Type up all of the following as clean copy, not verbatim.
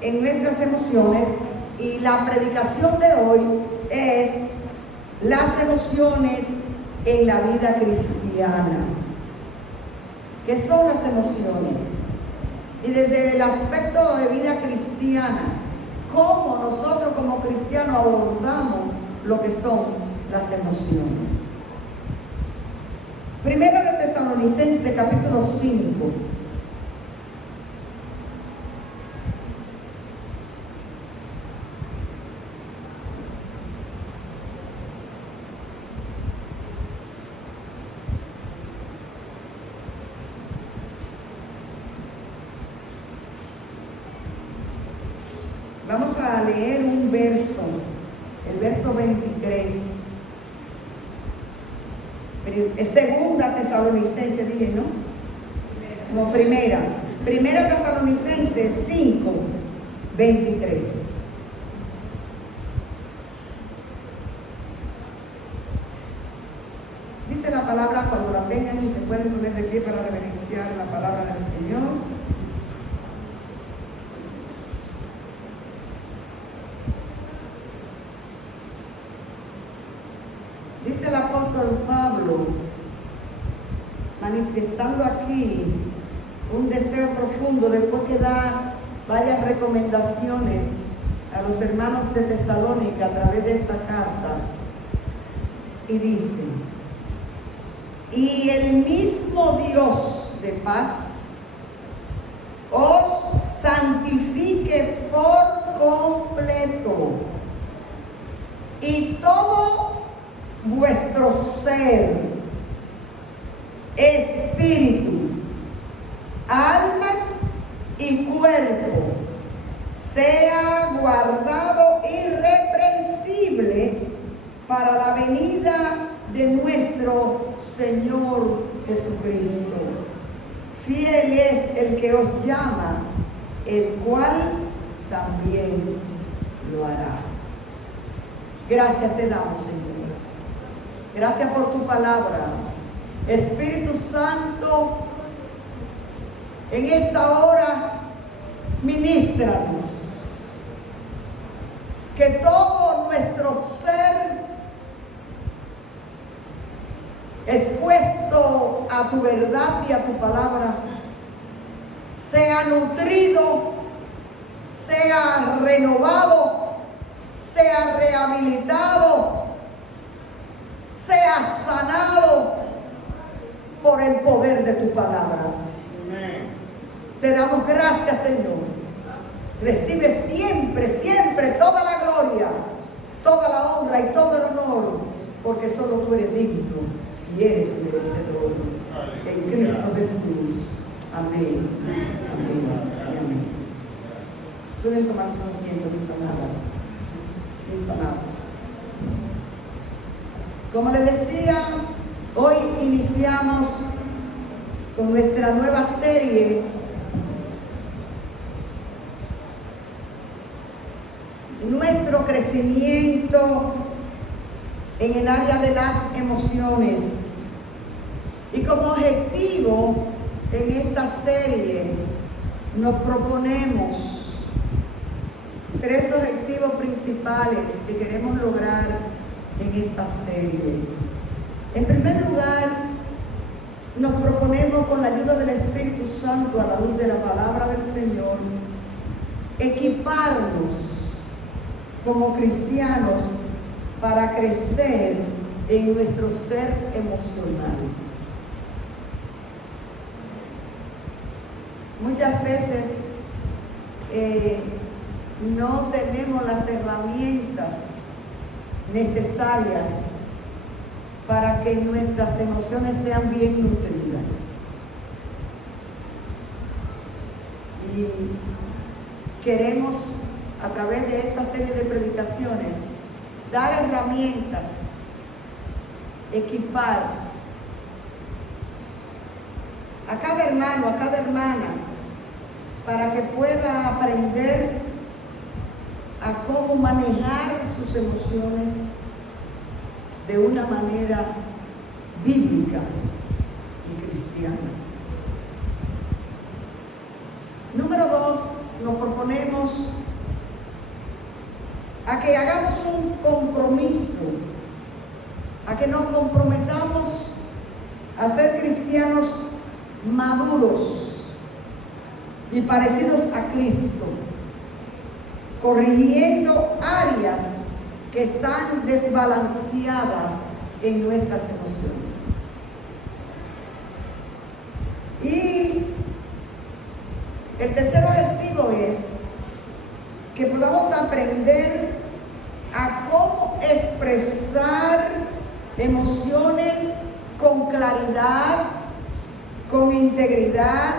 en nuestras emociones, y la predicación de hoy es las emociones en la vida cristiana. ¿Qué son las emociones? Y desde el aspecto de vida cristiana, ¿cómo nosotros como cristianos abordamos lo que son las emociones? Primero de Tesalonicenses, capítulo 5. Vamos a leer un verso, el verso 23. Segunda Tesalonicenses, dije, ¿no? No, primera. Primera Tesalonicenses 5, 23. Dice la palabra, cuando la tengan y se pueden poner de pie para reverenciar la palabra del Señor. Dice el apóstol Pablo, manifestando aquí un deseo profundo, después que da varias recomendaciones a los hermanos de Tesalónica a través de esta carta, y dice: y el mismo Dios de paz os santifique por completo, y todo vuestro ser, espíritu, alma y cuerpo sea guardado irreprensible para la venida de nuestro Señor Jesucristo. Fiel es el que os llama, el cual también lo hará. Gracias te damos, Señor. Gracias por tu palabra. Espíritu Santo, en esta hora, ministranos. Que todo nuestro ser, expuesto a tu verdad y a tu palabra, sea nutrido, sea renovado, sea rehabilitado, sea sanado por el poder de tu palabra. Amén. Te damos gracias, Señor. Recibe siempre, siempre toda la gloria, toda la honra y todo el honor, porque solo tú eres digno y eres merecedor. En Cristo Jesús. Amén. Amén. Amén. Pueden tomar su asiento, mis amadas, mis amados. Como les decía, hoy iniciamos con nuestra nueva serie nuestro crecimiento en el área de las emociones. Y como objetivo en esta serie nos proponemos 3 objetivos principales que queremos lograr en esta serie. En primer lugar, nos proponemos, con la ayuda del Espíritu Santo, a la luz de la palabra del Señor, equiparnos como cristianos para crecer en nuestro ser emocional. Muchas veces no tenemos las herramientas necesarias para que nuestras emociones sean bien nutridas. Y queremos, a través de esta serie de predicaciones, dar herramientas, equipar a cada hermano, a cada hermana, para que pueda aprender a cómo manejar sus emociones de una manera bíblica y cristiana. Número 2, nos proponemos invitemos a que hagamos un compromiso, a que nos comprometamos a ser cristianos maduros y parecidos a Cristo, corrigiendo áreas que están desbalanceadas en nuestras emociones. Y el tercer objetivo es que podamos aprender a cómo expresar emociones con claridad, con integridad,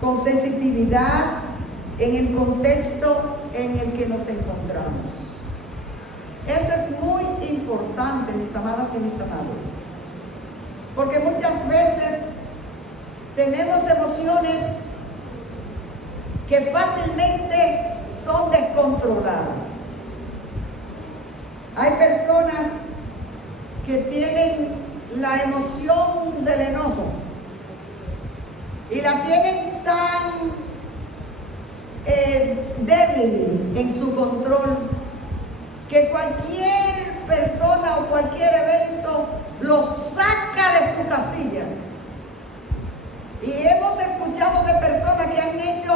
con sensitividad en el contexto en el que nos encontramos. Eso es muy importante, mis amadas y mis amados, porque muchas veces tenemos emociones que fácilmente son descontroladas. Hay personas que tienen la emoción del enojo y la tienen tan débil en su control que cualquier persona o cualquier evento lo saca de sus casillas. Y hemos escuchado de personas que han hecho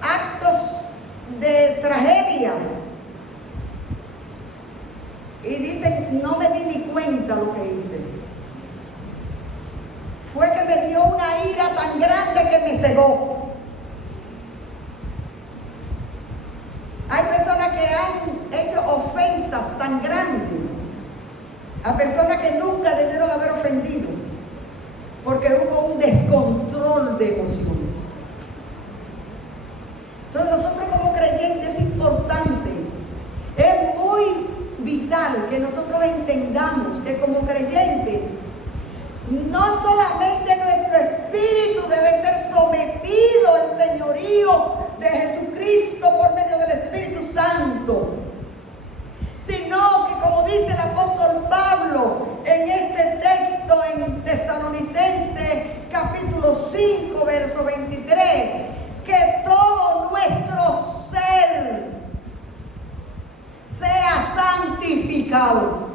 actos de tragedia y dicen: no me di ni cuenta lo que hice. Fue que me dio una ira tan grande que me cegó. Hay personas que han hecho ofensas tan grandes a personas que nunca debieron haber ofendido, porque hubo un descontrol de emociones. Entonces nosotros como creyentes es importante, es muy vital que nosotros entendamos que como creyentes no solamente nuestro espíritu debe ser sometido al señorío de Jesucristo por medio del Espíritu Santo, sino que, como dice el apóstol Pablo en este texto en Tesalonicenses capítulo 5 verso 23, que todo nuestro ser sea santificado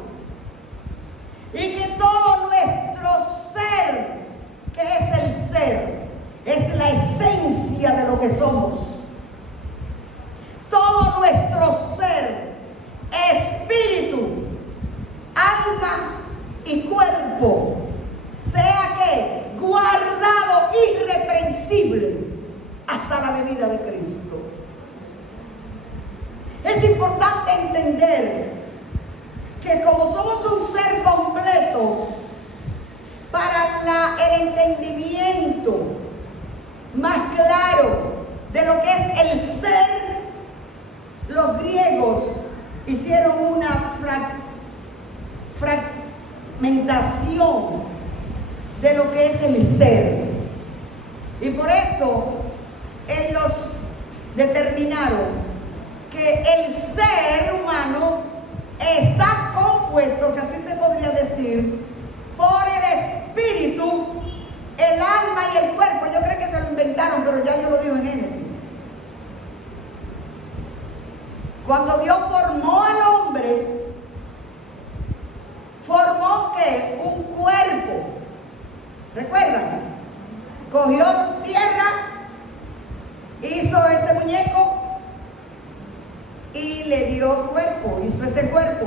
y que todo nuestro ser, que es el ser, es la esencia de lo que somos, todo nuestro ser, espíritu, alma y cuerpo, sea que guardado irreprensible hasta la venida de Cristo. Es importante entender que como somos un ser completo, para el entendimiento más claro de lo que es el ser, los griegos hicieron una fragmentación de lo que es el ser. Y por eso ellos determinaron que el ser humano está compuesto, si así se podría decir, por el espíritu, el alma y el cuerpo. Yo creo que se lo inventaron, pero ya yo lo digo en Génesis. Cuando Dios formó al hombre, formó ¿qué? Un cuerpo. ¿Recuerdan? Cogió tierra, hizo ese muñeco y le dio cuerpo, hizo ese cuerpo.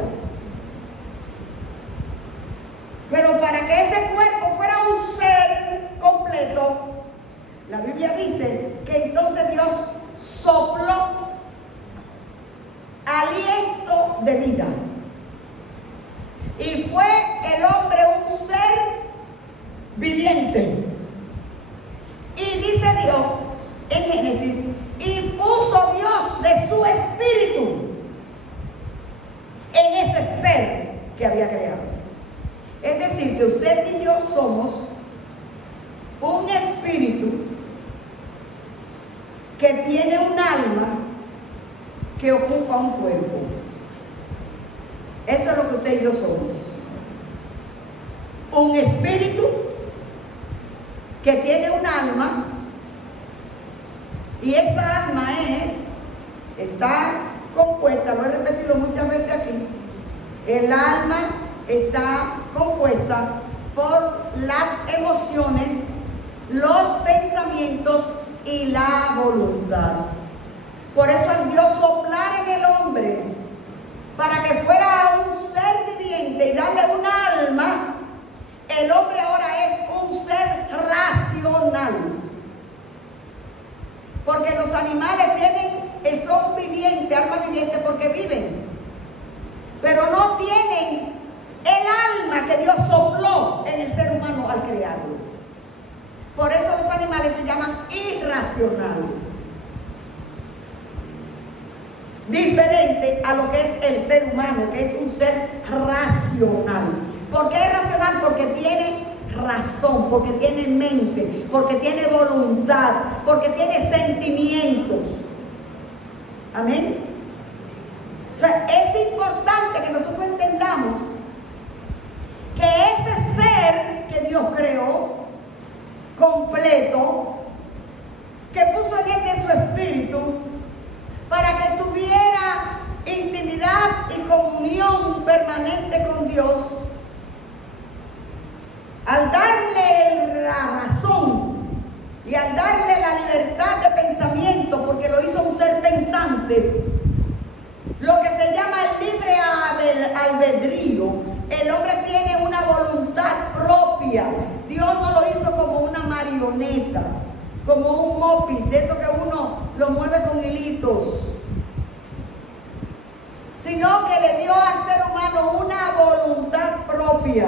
Pero para que ese cuerpo fuera un ser completo, la Biblia dice que entonces Dios sopló aliento de vida. Y fue el hombre un ser viviente. Y dice Dios en Génesis, y puso Dios de su espíritu en ese ser que había creado. Es decir, que usted y yo somos un espíritu que tiene un alma que ocupa un cuerpo. Eso es lo que usted y yo somos. Un espíritu que tiene un alma, y esa alma es está compuesta, lo he repetido muchas veces aquí, el alma está compuesta por las emociones, los pensamientos y la voluntad. Por eso al Dios soplar en el hombre para que fuera un ser viviente y darle un alma, el hombre ahora es un ser racional. Porque los animales son vivientes, alma viviente, porque viven. Pero no tienen el alma que Dios sopló en el ser humano al crearlo. Por eso los animales se llaman irracionales. Diferente a lo que es el ser humano, que es un ser racional. ¿Por qué es racional? Porque tiene razón, porque tiene mente, porque tiene voluntad, porque tiene sentimientos. Amén. O sea, es importante que nosotros entendamos que ese ser que Dios creó, completo, que puso en él de su espíritu, para que tuviera intimidad y comunión permanente con Dios, al darle la razón y al darle la libertad de pensamiento, porque lo hizo un ser pensante, lo que se llama el libre albedrío, el hombre tiene una voluntad propia. Dios no lo hizo como una marioneta, como un mopis, de eso que uno lo mueve con hilitos, sino que le dio al ser humano una voluntad propia.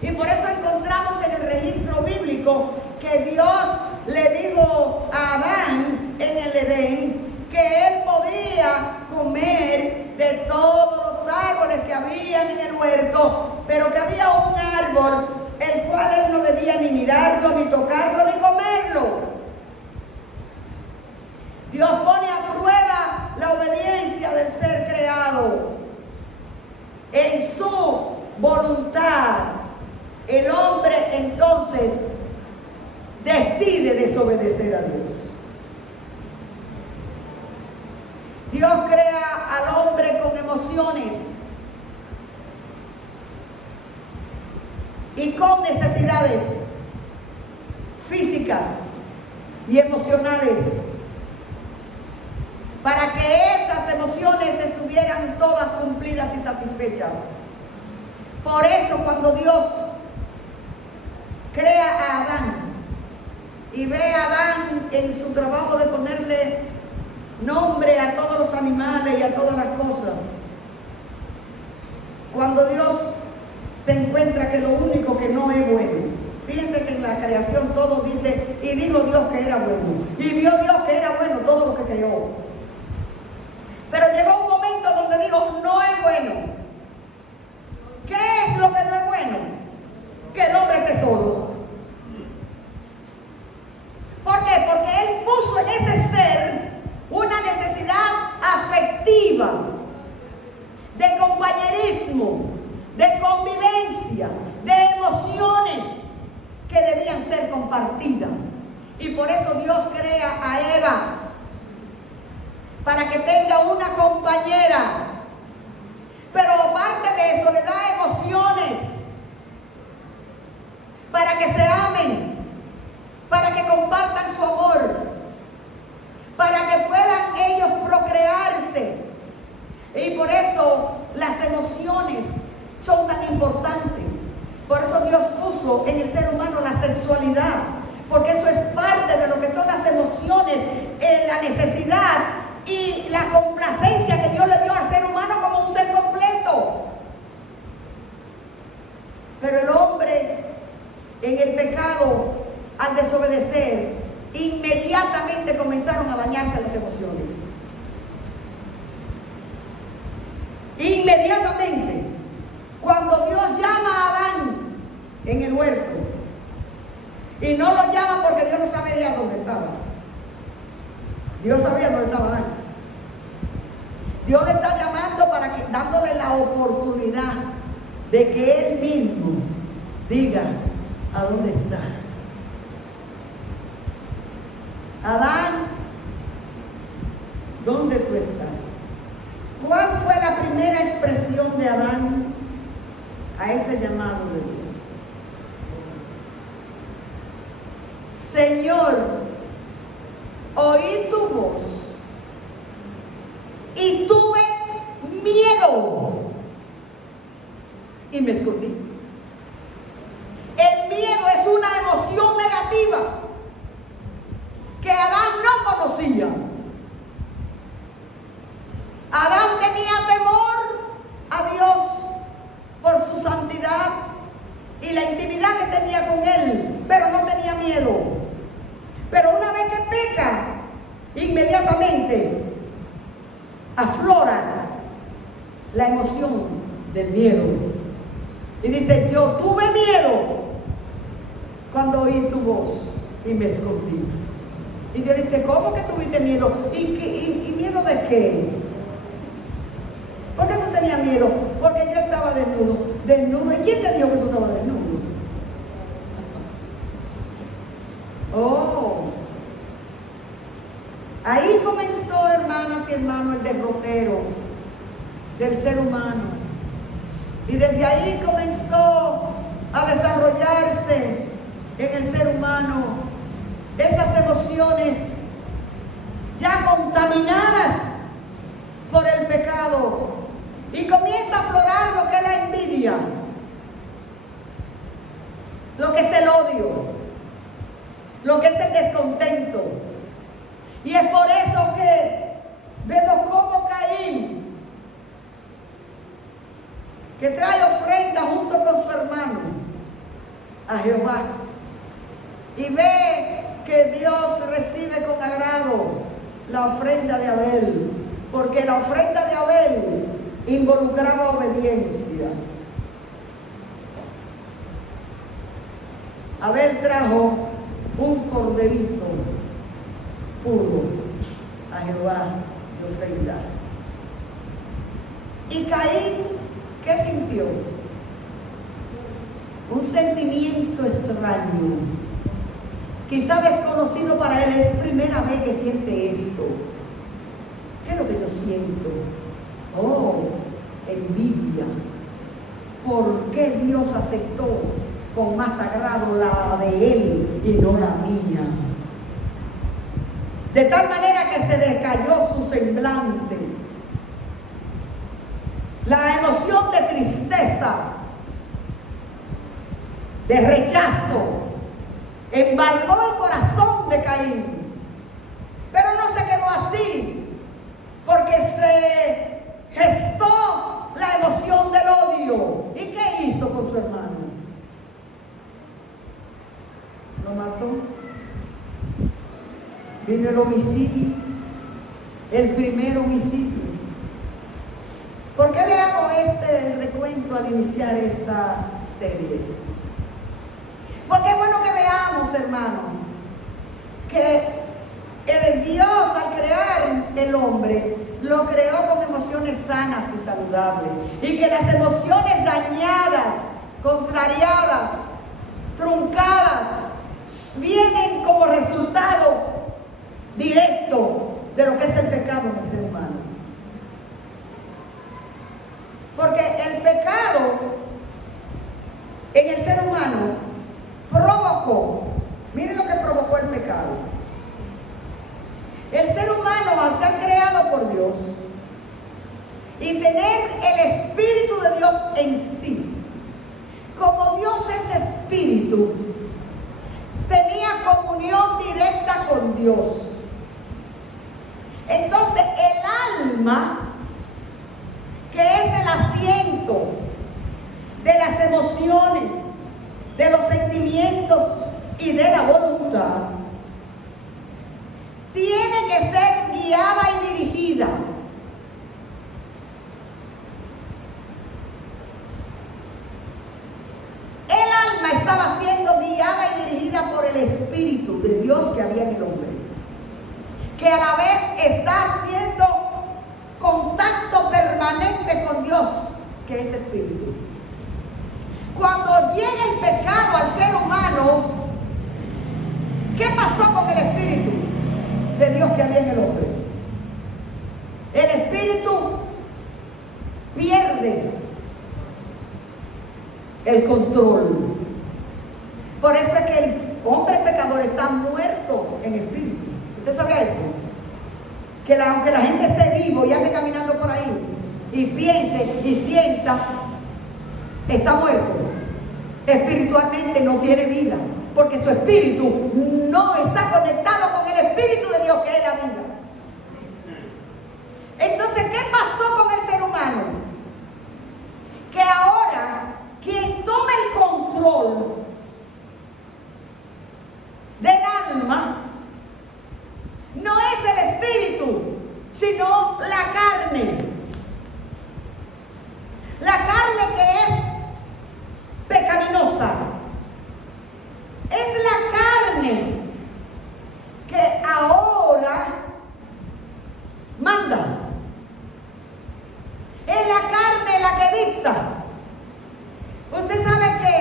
Y por eso encontramos en el registro bíblico que Dios le dijo a Adán en el Edén que él podía comer de todos los árboles que había en el huerto, pero que había un árbol el cual él no debía ni mirarlo, ni tocarlo, ni comerlo. Dios pone a prueba la obediencia del ser creado. En su voluntad, el hombre entonces decide desobedecer a Dios. Dios crea al hombre con emociones y con necesidades físicas y emocionales, para que esas emociones estuvieran todas cumplidas y satisfechas. Por eso cuando Dios crea a Adán y ve a Adán en su trabajo de ponerle nombre a todos los animales y a todas las cosas, cuando Dios se encuentra que lo único que no es bueno, fíjense que en la creación todo dice, y dijo Dios que era bueno, y vio Dios que era bueno todo lo que creó. Pero llegó un momento donde dijo, no es bueno. ¿Qué es lo que no es bueno? Que el hombre esté solo. ¿Por qué? Porque él puso en ese ser una necesidad afectiva, de compañerismo, de convivencia, de emociones que debían ser compartidas. Y por eso Dios crea a Eva, para que tenga una compañera. Pero aparte de eso le da emociones, para que se amen, para que compartan su amor, para que puedan ellos procrearse. Y por eso las emociones son tan importantes. Por eso Dios puso en el ser humano la sexualidad, porque eso es parte de lo que son las emociones, la necesidad y la complacencia que Dios le dio al ser humano como un ser completo. Pero el hombre en el pecado, al desobedecer, inmediatamente comenzaron a dañarse las emociones. Inmediatamente, cuando Dios llama a Adán en el huerto, y no lo llama porque Dios no sabía dónde estaba. Dios sabía dónde estaba Adán. Dios le está llamando dándole la oportunidad de que él mismo diga a dónde está. Adán, ¿Dónde tú estás? ¿Cuál fue la primera expresión de Adán a ese llamado de Dios? Señor, oí tu voz y tuve miedo y me escondí. El miedo es una emoción negativa que Adán no conocía. Adán tenía temor a Dios por su santidad y la intimidad que tenía con Él, pero no tenía miedo. Pero una vez que peca, inmediatamente aflora la emoción del miedo. Y dice, yo tuve miedo cuando oí tu voz y me escondí. Y Dios dice, ¿cómo que tuviste miedo? ¿Y miedo de qué? ¿Por qué tú tenías miedo? Porque yo estaba desnudo. ¿Desnudo? ¿Y quién te dijo que tú estabas desnudo? Oh. Ahí comenzó, hermanas y hermanos, el derrotero del ser humano. Y desde ahí comenzó a desarrollarse en el ser humano esas emociones ya contaminadas por el pecado. Y comienza a aflorar lo que es la envidia, lo que es el odio, lo que es el descontento. Y es por eso que vemos cómo Caín, que trae ofrenda junto con su hermano a Jehová, y ve que Dios recibe con agrado la ofrenda de Abel, porque la ofrenda de Abel involucraba obediencia. Abel trajo un corderito puro a Jehová de ofrenda. Y Caín, ¿qué sintió? Un sentimiento extraño, quizá desconocido para él. Es primera vez que siente eso. ¿Qué es lo que yo siento? Oh, envidia. ¿Por qué Dios aceptó con más agrado la de él y no la mía? De tal manera que se decayó su semblante. La emoción de tristeza, de rechazo, embargó el corazón de Caín. Pero no se quedó así, porque se gestó la emoción del odio. ¿Y qué hizo con su hermano? Lo mató. Vino el homicidio, el primer homicidio. ¿Por qué le hago este recuento al iniciar esta serie? Porque es bueno que veamos, hermano, que el Dios, al crear el hombre, lo creó con emociones sanas y saludables, y que las emociones dañadas, contrariadas, truncadas, vienen como resultado directo de lo que es el pecado en el ser humano. Porque el pecado en el ser humano provocó, miren lo que provocó el pecado. El ser humano, al ser creado por Dios y tener el Espíritu de Dios en sí, como Dios es Espíritu, tenía comunión directa con Dios. Entonces el alma, que es el asiento de las emociones, de los sentimientos y de la voluntad, tiene que ser guiada y dirigida. El alma estaba siendo guiada y dirigida por el Espíritu de Dios que había en el hombre, que a la vez está haciendo contacto permanente con Dios, que es Espíritu. Cuando llega el pecado al ser humano, ¿qué pasó con el Espíritu de Dios que había en el hombre? el control. Por eso es que el hombre pecador está muerto en espíritu. ¿Usted sabía eso? Que aunque la gente esté vivo y ande caminando por ahí y piense y sienta, está muerto. Espiritualmente no tiene vida, porque su espíritu no está conectado con el espíritu de Dios, que es la vida. Entonces, ¿qué pasó con el ser humano? Que ahora quien toma el control del alma no es el espíritu, sino la carne. La carne que es pecaminosa. Es la carne que ahora manda. Es la carne la que dicta. Usted sabe que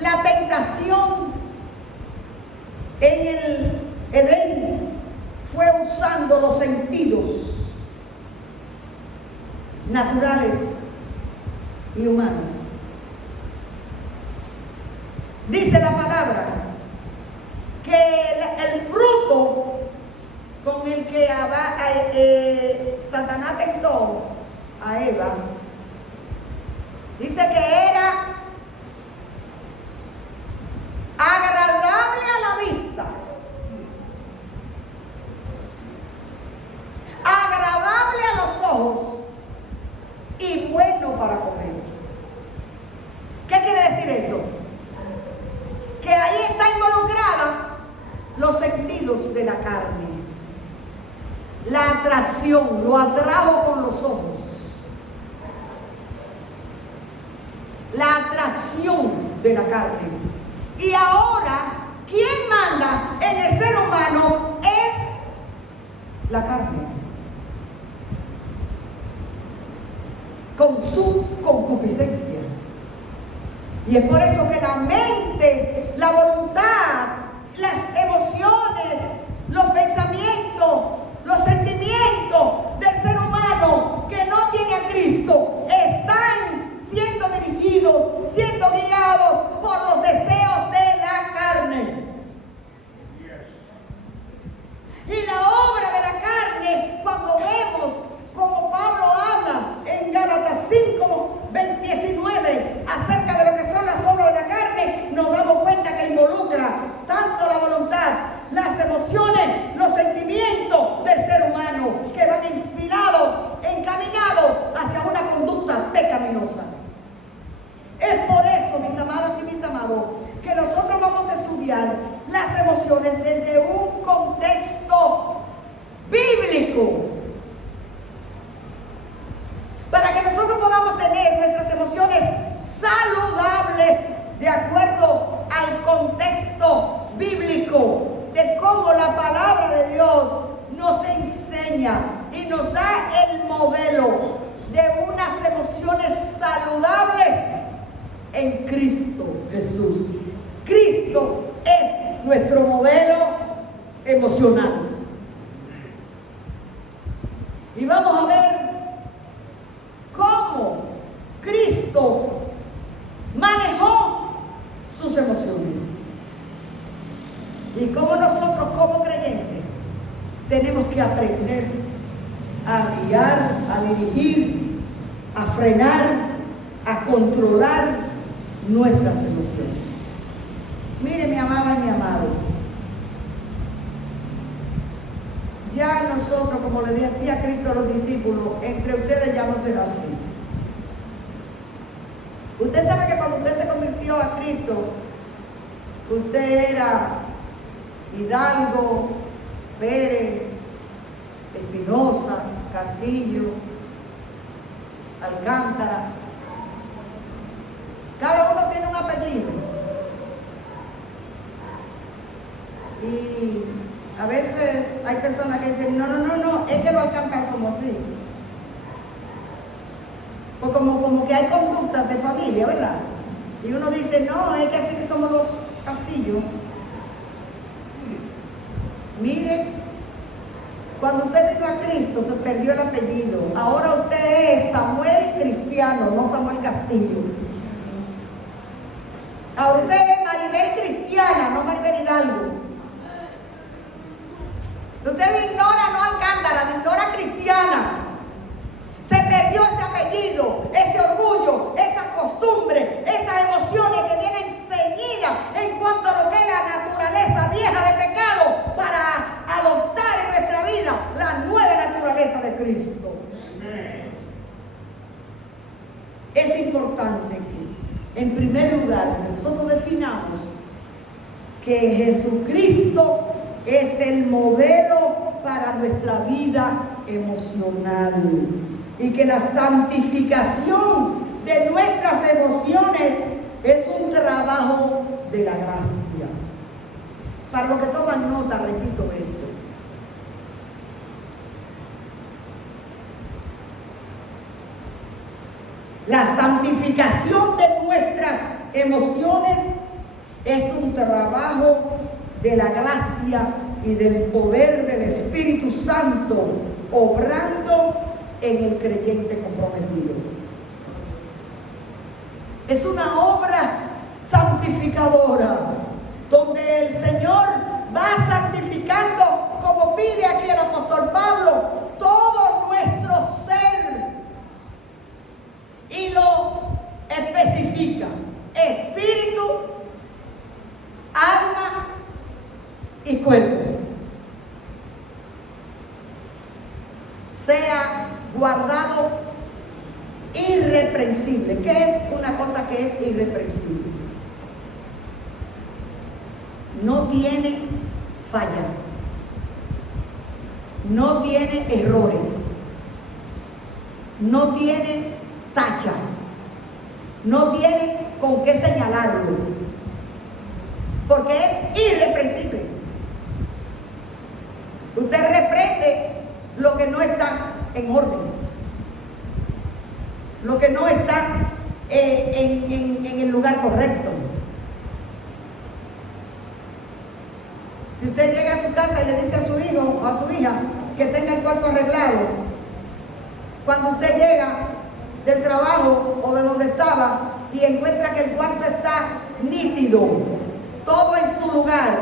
la tentación en el Edén fue usando los sentidos naturales y humanos. Dice la palabra que el fruto con el que Satanás tentó a Eva, dice que era agradable a la vista, agradable a los ojos y bueno para comer. ¿Qué quiere decir eso? Que ahí está involucrada los sentidos de la carne. La atracción, lo atrajo con los ojos. La atracción de la carne. Y ahora, ¿quién manda en el ser humano? Es la carne. Con su concupiscencia. Y es por eso que la mente, la voluntad, las emociones, los pensamientos, los sentimientos del ser humano que no tiene a Cristo están siendo dirigidos, siendo guiados por los deseos de la carne. Y la obra de la carne, cuando vemos como Pablo habla en Gálatas 5:19 acerca de lo que son las obras de la carne, nos damos cuenta que involucra tanto la voluntad, las emociones, los sentimientos del ser humano que van encaminados hacia una conducta pecaminosa. Es por eso, mis amadas y mis amados, que nosotros vamos a estudiar las emociones desde un contexto bíblico, para que nosotros podamos tener nuestras emociones saludables de acuerdo al contexto bíblico de cómo la palabra de Dios nos enseña y nos da el modelo de unas emociones saludables en Cristo Jesús. Cristo es nuestro modelo emocional. Y vamos a ver cómo Cristo manejó sus emociones. Y cómo nosotros como creyentes tenemos que aprender a guiar, a dirigir, a frenar, a controlar nuestras emociones. Mire, mi amada y mi amado, ya nosotros, como le decía Cristo a los discípulos, entre ustedes ya no será así. Usted sabe que cuando usted se convirtió a Cristo, usted era Hidalgo, Pérez, Espinosa, Castillo, Alcántara. Cada uno tiene un apellido. Y a veces hay personas que dicen, no, es que los Alcántara somos así. O como que hay conductas de familia, ¿verdad? Y uno dice, no, es que así que somos los Castillo. Mire, cuando usted vino a Cristo se perdió el apellido. Ahora usted es Samuel Cristiano, no Samuel Castillo. Ahora usted es Maribel cristiana, no Maribel Hidalgo. Usted ignora no Alcántara, ignora cristiana. Se perdió ese apellido, ese orgullo, esa costumbre, esas emociones que vienen ceñidas en cuanto a lo que es la naturaleza vieja de pecado para adoptar en nuestra vida la nueva naturaleza de Cristo. Es importante que, en primer lugar, nosotros definamos que Jesucristo es el modelo para nuestra vida emocional y que la santificación de nuestras emociones es un trabajo de la gracia. Para los que toman nota, repito eso. La santificación de nuestras emociones es un trabajo de la gracia y del poder del Espíritu Santo obrando en el creyente comprometido. Es una obra santificadora donde el Señor va santificando, como pide aquí el apóstol Pablo, todo nuestro ser y lo especifica: espíritu, alma y cuerpo. Sea guardado irreprensible. ¿Qué es una cosa que es irreprensible? No tiene falla, no tiene errores, no tiene tacha, no tiene con qué señalarlo, porque es irreprensible. Usted reprende lo que no está en orden, lo que no está en el lugar correcto. Si usted llega a su casa y le dice a su hijo o a su hija que tenga el cuarto arreglado, cuando usted llega del trabajo o de donde estaba y encuentra que el cuarto está nítido, todo en su lugar,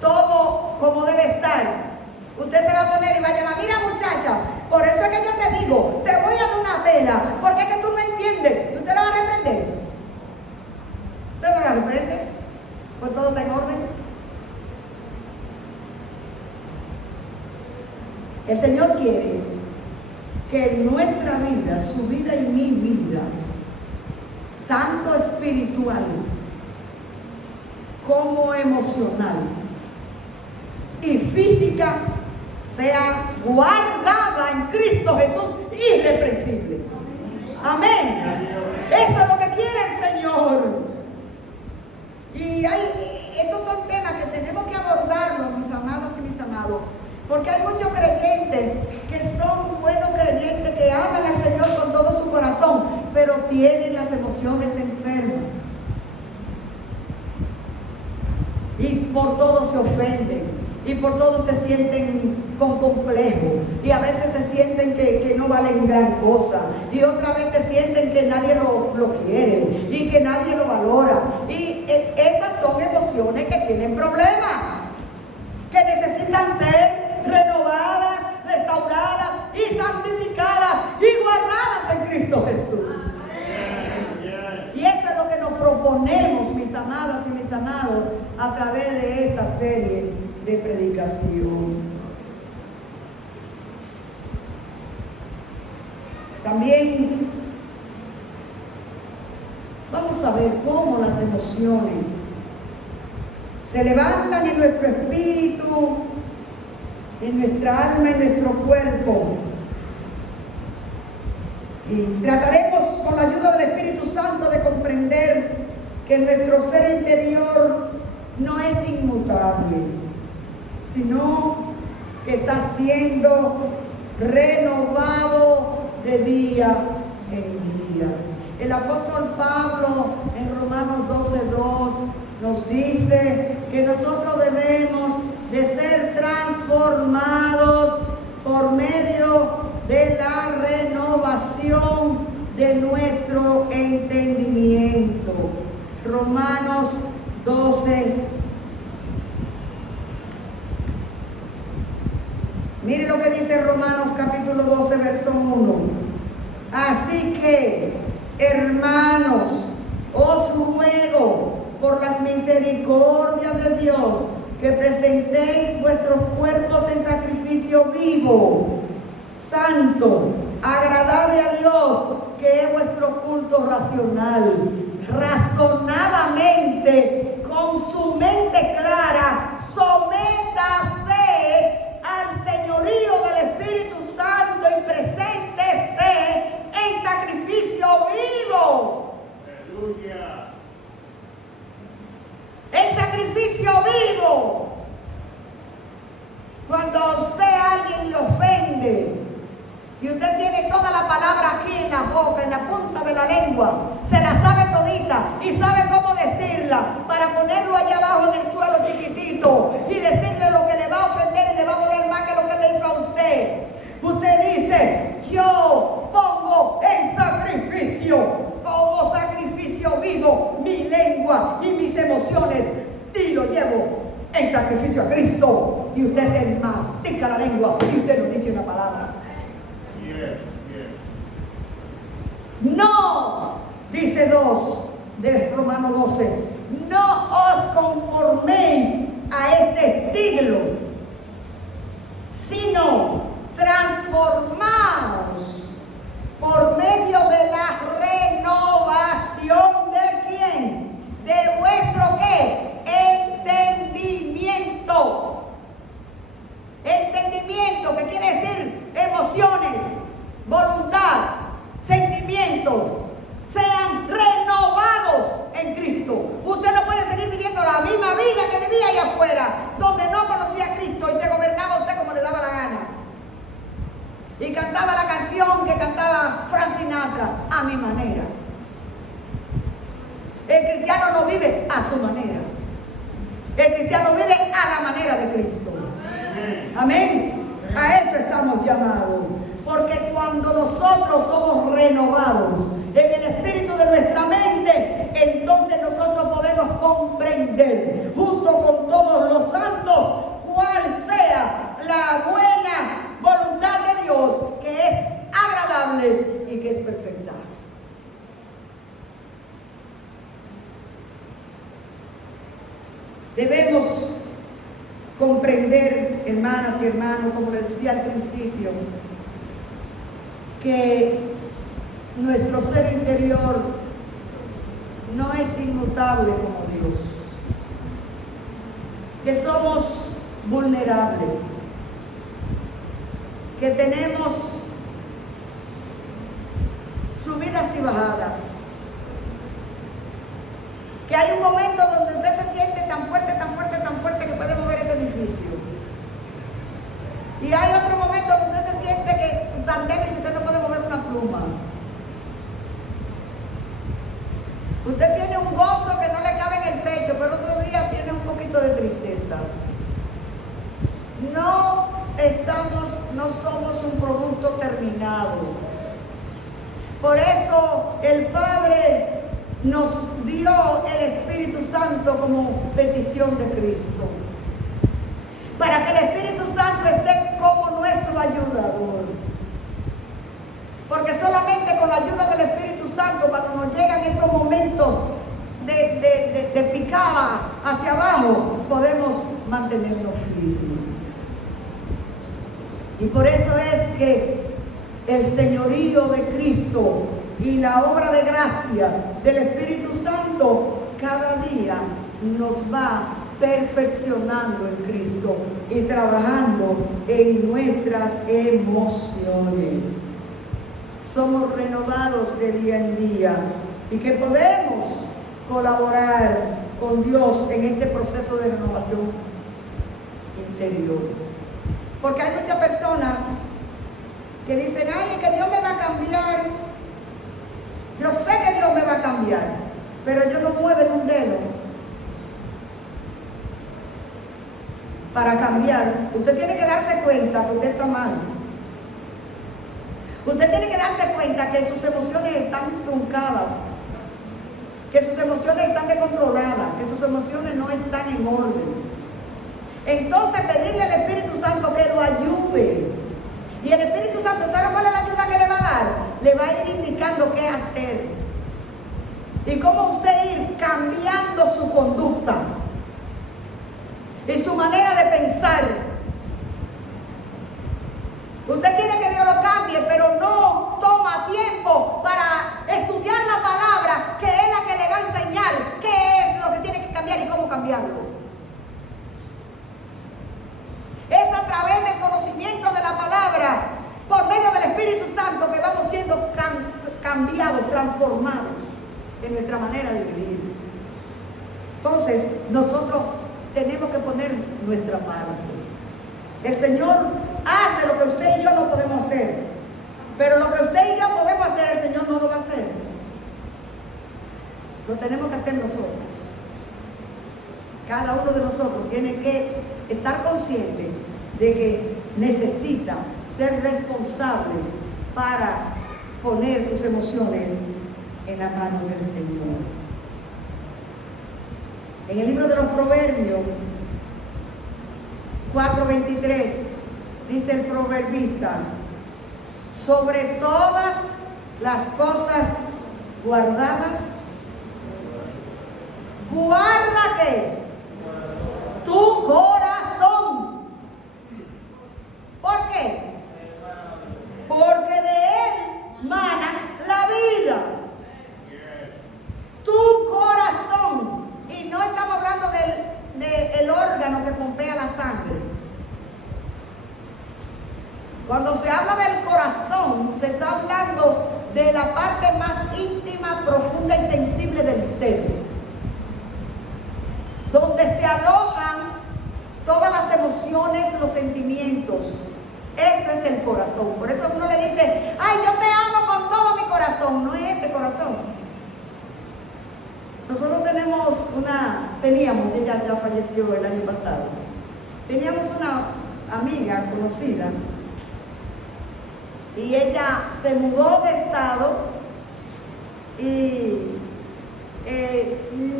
todo como debe estar, usted se va a poner y va a llamar: mira muchacha, por eso es que yo te digo, te voy a dar una pela, porque es que tú no entiendes. ¿Y usted la va a reprender? ¿Usted no la reprende? Pues todo está en orden. El Señor quiere que en nuestra vida, su vida y mi vida, tanto espiritual como emocional y física, sea guardada en Cristo Jesús irreprensible. Amén. Eso es lo que quiere el Señor. Y estos son temas que tenemos que abordarlos, mis amadas y mis amados, porque hay muchos creyentes que son buenos creyentes, que aman al Señor con todo su corazón, pero tienen las emociones enfermas y por todo se ofenden, y por todo se sienten con complejo, y a veces se sienten que no valen gran cosa, y otra vez se sienten que nadie lo quiere y que nadie lo valora. Y esas son emociones que tienen problemas, que necesitan ser renovadas, restauradas y santificadas y guardadas en Cristo Jesús. Y eso es lo que nos proponemos, mis amadas y mis amados, a través de esta serie de predicación. También vamos a ver cómo las emociones se levantan en nuestro espíritu, en nuestra alma, en nuestro cuerpo. Y trataremos con la ayuda del Espíritu Santo de comprender que nuestro ser interior no es inmutable, sino que está siendo renovado de día en día. El apóstol Pablo en Romanos 12:2 nos dice que nosotros debemos de ser transformados por medio de la renovación de nuestro entendimiento. Romanos 12. Mire lo que dice Romanos capítulo 12, verso 1. Así que, hermanos, os ruego por las misericordias de Dios que presentéis vuestros cuerpos en sacrificio vivo, santo, agradable a Dios, que es vuestro culto racional. Razonadamente, con su mente clara, sométase al señorío del Espíritu Santo y preséntese en sacrificio vivo. Aleluya. En sacrificio vivo. Cuando a usted alguien le ofende y usted tiene toda la palabra aquí en la boca, en la punta de la lengua, se la sabe todita y sabe cómo decirla para ponerlo allá abajo en el suelo chiquitito y decirle lo que le va a ofender y le va a doler más que lo que le hizo a usted. Usted dice, yo pongo en sacrificio, como sacrificio vivo, mi lengua y mis emociones y lo llevo en sacrificio a Cristo. Y usted se mastica la lengua y usted no dice una palabra. No, dice 2 de Romanos 12, no os conforméis a este siglo, sino transformaos por medio de la renovación de ¿quién? De vuestro ¿qué? Entendimiento. Entendimiento, que quiere decir emociones, voluntad, sentimientos, sean renovados en Cristo. Usted no puede seguir viviendo la misma vida que vivía allá afuera, donde no conocía a Cristo y se gobernaba usted como le daba la gana. Y cantaba la canción que cantaba Frank Sinatra, a mi manera. El cristiano no vive a su manera. El cristiano vive a la manera de Cristo. Amén. A eso estamos llamados. Porque cuando nosotros somos renovados en el espíritu de nuestra mente, entonces nosotros podemos comprender junto con todos los santos cuál sea la buena voluntad de Dios, que es agradable y que es perfecta. Debemos comprender, hermanas y hermanos, como les decía al principio, que nuestro ser interior no es inmutable como Dios, que somos vulnerables, que tenemos subidas y bajadas, que hay un momento donde usted se siente tan fuerte, tan fuerte, tan fuerte que puede mover este edificio. Y hay otro momento donde usted se siente que tan débil que usted no puede mover una pluma. Usted tiene un gozo que no le cabe en el pecho, pero otro día tiene un poquito de tristeza. No somos un producto terminado. Por eso el Padre nos dio el Espíritu Santo como petición de Cristo, para que el Espíritu Santo esté como nuestro ayudador. Porque solamente con la ayuda del Espíritu Santo, cuando nos llegan esos momentos de picada hacia abajo, podemos mantenernos firmes. Y por eso es que el señorío de Cristo y la obra de gracia del Espíritu Santo cada día nos va perfeccionando en Cristo y trabajando en nuestras emociones. Somos renovados de día en día y que podemos colaborar con Dios en este proceso de renovación interior. Porque hay muchas personas que dicen, ay, que Dios me va a cambiar. Yo sé que Dios me va a cambiar, pero yo no muevo un dedo para cambiar. Usted tiene que darse cuenta que usted está mal. Usted tiene que darse cuenta que sus emociones están truncadas. que sus emociones están descontroladas, que sus emociones no están en orden. Entonces pedirle al Espíritu Santo que lo ayude. Y el Espíritu Santo, ¿sabe cuál es la ayuda que le va a dar? Le va a ir indicando qué hacer. Y cómo usted ir cambiando su conducta y su manera de pensar. Usted quiere que Dios lo cambie, pero no toma tiempo para estudiar la palabra, que es la que le va a enseñar qué es lo que tiene que cambiar y cómo cambiarlo. Es a través del conocimiento de la palabra, por medio del Espíritu Santo, que vamos siendo cambiados, transformados en nuestra manera de vivir. Entonces, nosotros tenemos que poner nuestra parte. El Señor hace lo que usted y yo no podemos hacer, pero lo que usted y yo podemos hacer, el Señor no lo va a hacer. Lo tenemos que hacer nosotros. Cada uno de nosotros tiene que estar consciente de que necesita ser responsable para poner sus emociones en las manos del Señor. En el libro de los Proverbios 4:23 dice el proverbista: sobre todas las cosas guardadas, guarda que tu corazón. ¿Por qué? Porque de él mana la vida. Tu corazón. Y no estamos hablando del órgano que pompea la sangre. Cuando se habla del corazón, se está hablando de la parte más íntima, profunda y sensible del ser, donde se alojan todas las emociones, los sentimientos. Ese es el corazón. Por eso uno le dice: ay, yo te amo con todo mi corazón. No es este corazón. Nosotros teníamos, ella ya falleció el año pasado, teníamos una amiga conocida, y ella se mudó de estado y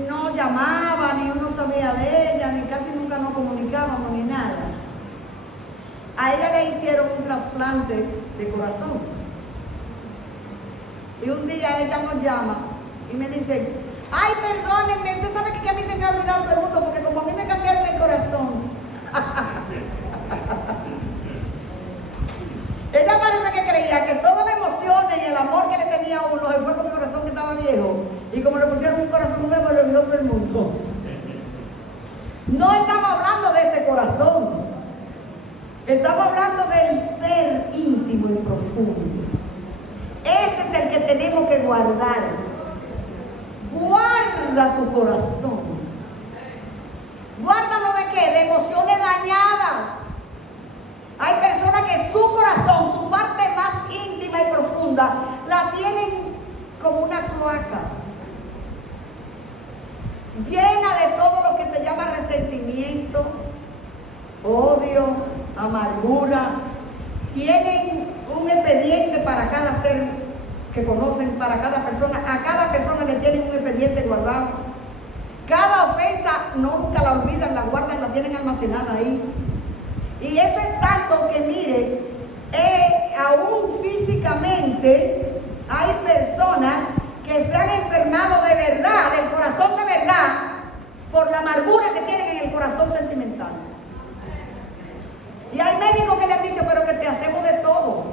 no llamaba, ni uno sabía de ella, ni casi nunca nos comunicábamos, ni nada. A ella le hicieron un trasplante de corazón. Y un día ella nos llama y me dice: ay, perdónenme, usted sabe que a mí se me ha olvidado todo el mundo, porque como a mí me cambiaron el corazón. Ella parece que creía que todas las emociones y el amor que le tenía a uno se fue con el corazón que estaba viejo. Y como le pusieron un corazón nuevo, le olvidó todo el mundo. No estamos hablando de ese corazón. Estamos hablando del ser íntimo y profundo. Ese es el que tenemos que guardar. Guarda tu corazón. Guárdalo ¿de qué? De emociones dañadas. Hay personas que su corazón, su parte más íntima y profunda, la tienen como una cloaca, llena de todo lo que se llama resentimiento, odio, amargura. Tienen un expediente para cada ser que conocen, para cada persona. A cada persona le tienen un expediente guardado. Cada ofensa nunca la olvidan, la guardan, la tienen almacenada ahí. Y eso es tanto que, mire, aún físicamente hay personas que se han enfermado de verdad, del corazón de verdad, por la amargura que tienen en el corazón sentimental. Y hay médicos que le han dicho: pero que te hacemos de todo.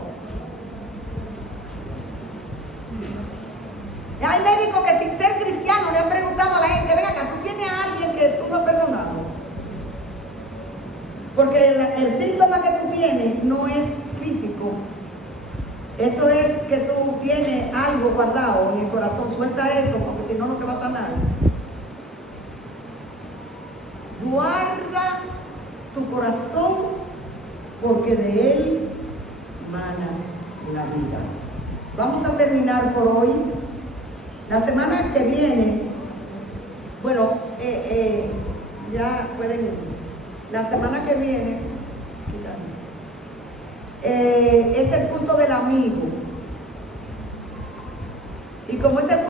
Y hay médicos que, sin ser cristianos, le han preguntado a la gente: ven acá, ¿tú tienes a alguien que tú no has perdonado? Porque el síntoma que tú tienes no es físico. Eso es que tú tienes algo guardado en el corazón. Suelta eso, porque si no, no te va a sanar. Guarda tu corazón, porque de él mana la vida. Vamos a terminar por hoy. La semana que viene, bueno, ya pueden ir. La semana que viene es el culto del amigo. Y como es el